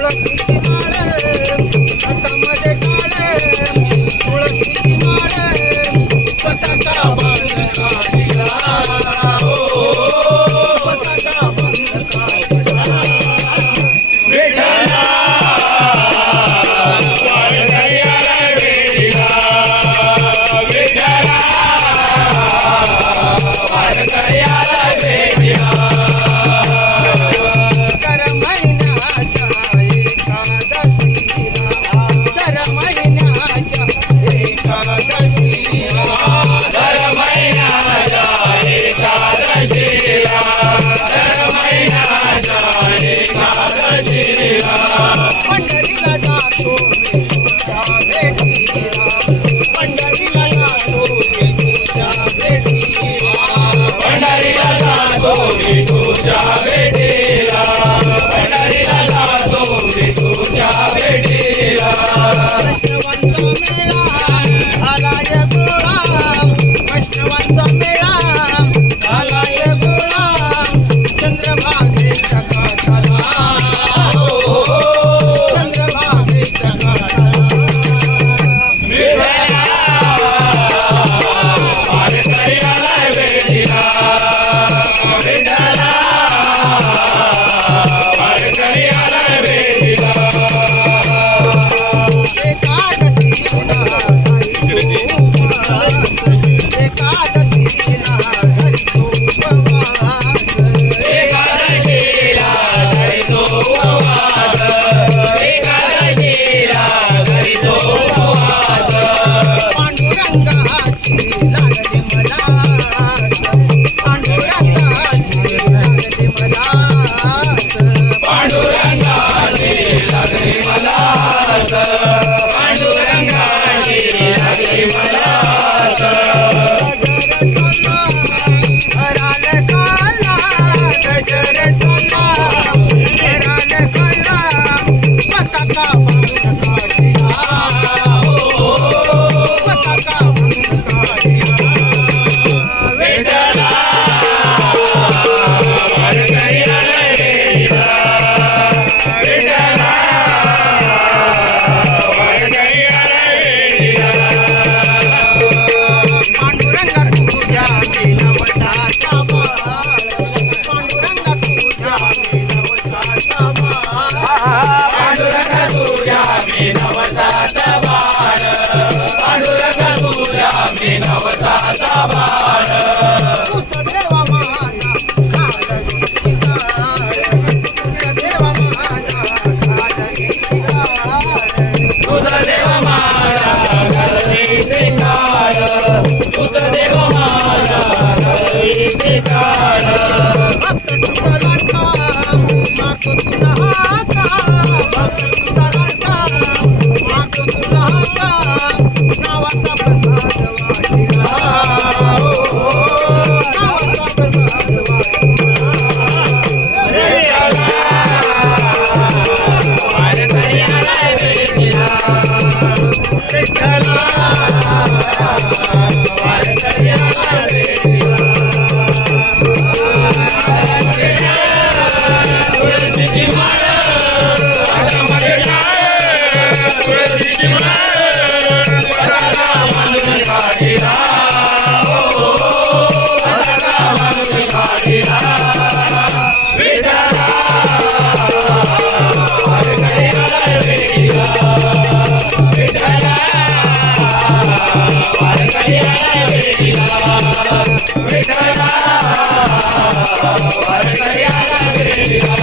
तुळशीची माळ हातामध्ये टाळ तुळशीची माळ पताका बांध काढिला पताका बांध काढिला विठ्ठला वारकऱ्याला वेडीला विठ्ठला वारकऱ्याला वेडीला दर महिन्याच्या एकादशीला दर महिन्याच्या एकादशीला दर महिन्याच्या एकादशीला दर महिन्याच्या एकादशीला पंढरीला जातो मी तुझ्या भेटीला पंढरीला जातो मी तुझ्या भेटीला पंढरीला जातो मी तुझ्या भेटीला पंढरीला जातो मी तुझ्या भेटीला वैष्णवांचा मेळा झालाय गोळा वैष्णवांचा मेळा झालाय गोळा चंद्रभागेच्या काठाला चंद्रभागेच्या काठाला विठ्ठला वारकऱ्याला वेडीला विठ्ठला वारकऱ्याला वेडीला एकादशीला धरितो उपवास एकादशीला धरितो उपवास एकादशीला धरितो उपवास पांडुरंगाची लागली मला पांडुरंगाची लागली मला पांडुरंगाची लागली मलास पांडुरंगाची लागली मलास गजर चालला गजर चालला घराला काढला पताका बांध काढिला पताका बांध काढिला विठ्ठला वारकऱ्याला वेडीला विठ्ठला वारकऱ्याला वेडीला पांडुरंगा तुझ्या नवसाचा बाळ पांडुरंगा तुझ्या नवसाचा बाळ पांडुरंग तुझ्या मी नवसाचा बाळ पांडुरंग तुझ्या मी नवसाचा बाळ तुझ देवा माझा काळजी काढ तुझ देवा माझा काळजी काढ तुझ देव माझा घरी काळ तुझ देव माझा घरी काळ भक्त तुझा लाडका मागतो तुला हाका भक्त तुझा लाडका मागतो तुला हाका नावाचा प्रसाद वाटिला नावाचा प्रसाद वाटिला वारकऱ्याला वेडीला विठ्ठला वारकऱ्याला वेडीला तुळशीची माळ हातामध्ये टाळ तुळशीची माळ पताका बांधून काढिला पताका बांधून काढिला विठ्ठला वारकऱ्याला वेडीला विठ्ठला वारकऱ्याला वेडीला विठ्ठला वारकऱ्याला वेडीला